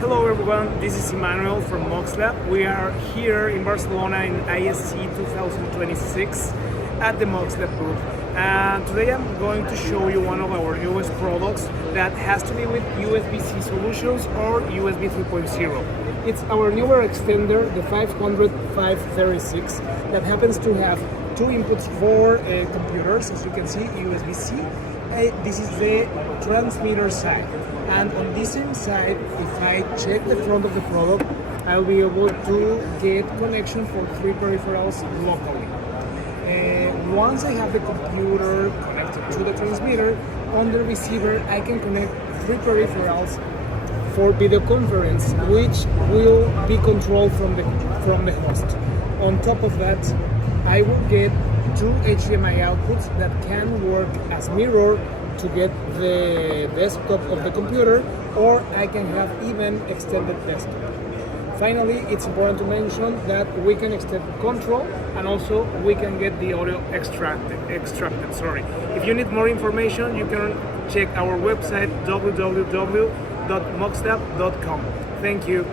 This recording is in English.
Hello everyone, this is Emmanuel from MuxLab. We are here in Barcelona in ISE 2026 at the MuxLab booth. And today I'm going to show you one of our newest products that has to be with USB-C solutions or USB 3.0. It's our newer extender, the 500-536, that happens to have two inputs for computers, as you can see, USB-C. This is the transmitter side, and on this same side, if I check the front of the product, I'll be able to get connection for three peripherals locally. Once I have the computer connected to the transmitter, on the receiver I can connect three peripherals for video conference, which will be controlled from the host. On top of that, I will get two HDMI outputs that can work as mirror to get the desktop of the computer, or I can have even extended desktop. Finally, it's important to mention that we can extend control and also we can get the audio extracted. If you need more information, you can check our website www.muxlab.com. Thank you.